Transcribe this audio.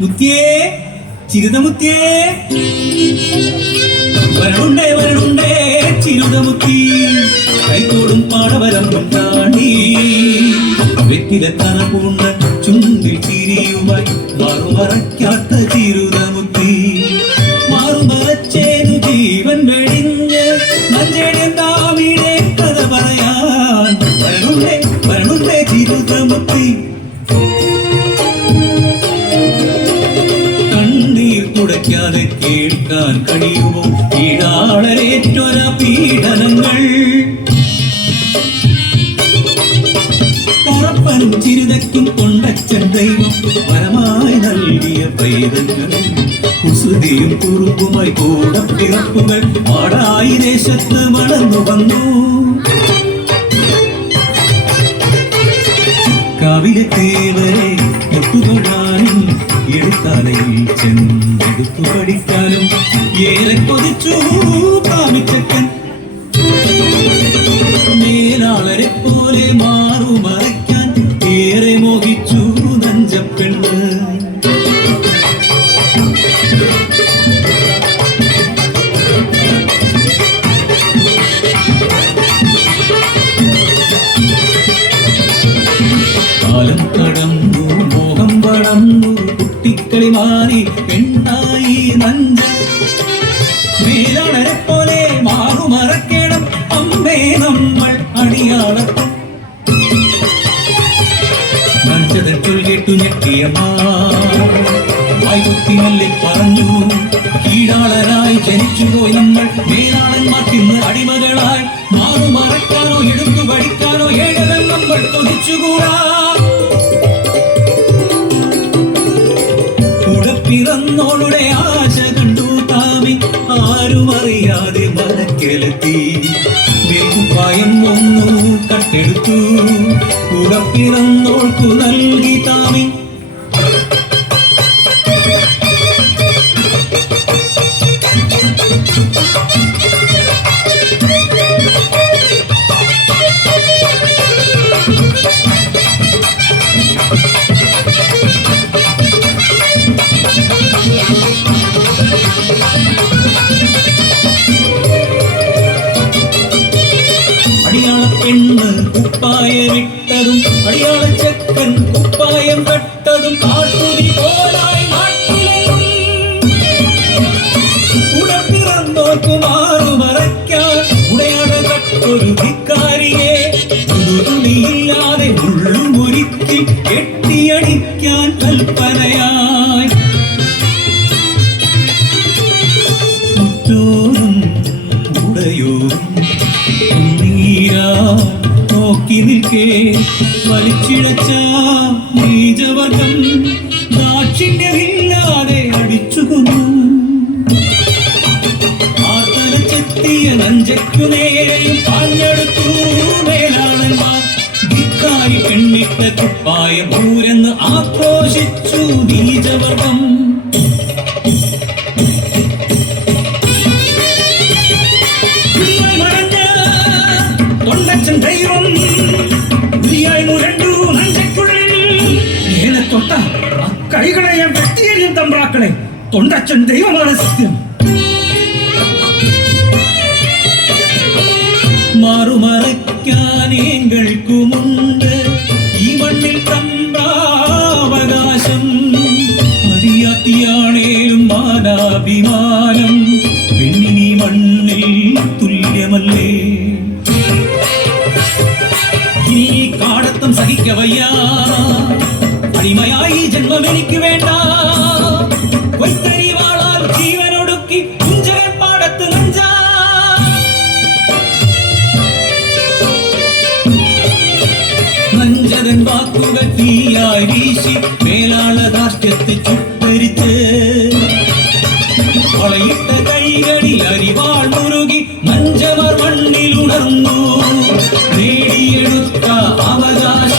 മുത്തിയേ, ചിരുതമുത്തിയേ, വരണുണ്ടേ വരണുണ്ടേ ചിരുതമുത്തി, കൈത്തോടും പാടവരമ്പും താണ്ടി വെറ്റിലെത്താന പൂണ്ട ചുണ്ടിൽ ചിരിയുമായി മറുമറയ്ക്കാത്ത ചിരുതമുത്തി. മാറുമറച്ചേതു ജീവൻ വെടിഞ്ഞ് മഞ്ചേടിയെന്താവിടെ കഥ പറയാൻ. വരണുണ്ടേ വരണുണ്ടേ ചിരുതമുത്തി. തുടയ്ക്കാതെ കേൾക്കാൻ കഴിയുമോ ഈടാളരേറ്റൊര പീഡനങ്ങൾ? കറപ്പനും ചിരുതയ്ക്കും കൊണ്ടച്ചൻ ദൈവം പരമായി നൽകിയ പൈതങ്ങൾ. കുസൃതിയും കുറുമ്പുമായി കൂടപ്പിറപ്പുകൾ പാടായി ദേശത്ത് വളർന്നു വന്നു. കാവിലെ തേവരെ ഒത്തുതൊടാനും എടുത്താലയിൽ ചെന്നെടുത്തു പഠിക്കാനും ഏറെ കൊതിച്ചു പ്രാപിച്ചക്കൻ. മേലാളരെ പോലെ മാറുമറയ്ക്കാൻ ഏറെ മോഹിച്ചു നഞ്ചപ്പെണ്ണ്. കാലം കടന്നു മോഹം വളർന്നു കുട്ടിക്കളി മാറി പെണ്ണായി നഞ്ച. മേലാളരെ പോലെ മാറുമറക്കണം അമ്മേ നമ്മൾ അടിയാളത്തും. നഞ്ചതൻ കേട്ടു ഞെട്ടിയമ്മ വായ്പൊത്തി മല്ലി പറഞ്ഞു, കീഴാളരായി ജനിച്ചുപോയി നമ്മൾ മേലാളന്മാർക്കിന്ന് അടിമകളായി. മാറുമറക്കാനോ എടുത്തു പഠിക്കാനോ ഏഴകൾ നമ്മൾ കൊതിച്ചുകൂടാ. പിറന്നോളുടെ ആശ കണ്ടു താമി ആരും അറിയാതെ മനക്കെലെത്തി. വെക്കുപ്പായം ഒന്നു കട്ടെടുത്തു പിറന്നോൾക്കു നൽകി താമി. പെണ്ണ് കുപ്പായമിട്ടതും അടിയാള ചെക്കൻ കുപ്പായം കട്ടതും കാട്ടുതി പോലായി നാട്ടിലും. ഉടപ്പിറന്നോർക്കു മാറുമറയ്ക്കാൻ ഉടയാട കട്ടൊരു ധിക്കാരിയെ തുണിയില്ലാതെ ഉള്ളുമൊരുക്കി കെട്ടിയടിക്കാൻ കൽപ്പനയായി. മുറ്റോരും ഉടയോരും നോക്കി നിൽക്കേ വലിച്ചിഴച്ച നീചവർഗം ദാക്ഷിണ്യമില്ലാതെ അടിച്ചുകൊന്നു. ആർത്തലച്ചെത്തിയ നഞ്ചയ്ക്കു നേരെയും പാഞ്ഞെടുത്തു മേലാളന്മാർ. ധിക്കാരി പെണ്ണിട്ട കുപ്പായ ഭൂരെന്ന് ആക്രോശിച്ചു നീചവർഗം. കൈകളെ ഞാൻ വെട്ടിയെഴും തമ്പ്രാക്കളെ, തൊണ്ടച്ചൻ ദൈവമാണ് സത്യം. മാറുമറയ്ക്കാനേങ്ങൾക്കുമുണ്ട് ഈ മണ്ണിൽ തമ്പ്രാവകാശം. അടിയാത്തിയാണേലും മാനാഭിമാനം പെണ്ണിനീ മണ്ണിൽ തുല്യമല്ലേ. ഇനി കാടത്തം സഹിക്കവയ്യ, അടിമയായി ജന്മം എനിക്ക് വേണ്ട. കൊയ്ത്തരിവാളാൽ ജീവനൊടുക്കി കുഞ്ചകൻ പാടത്ത് നഞ്ച. നഞ്ചതൻ വാക്കുകൾ തീയായി വീശി മേലാള ധാർഷ്ട്യത്തെ ചുട്ടരിച്ച് വളയിട്ട കൈകളിൽ അരിവാൾ മുറുകി നഞ്ചമർ മണ്ണിലുണർന്നു. നേടിയെടുത്ത അവകാശ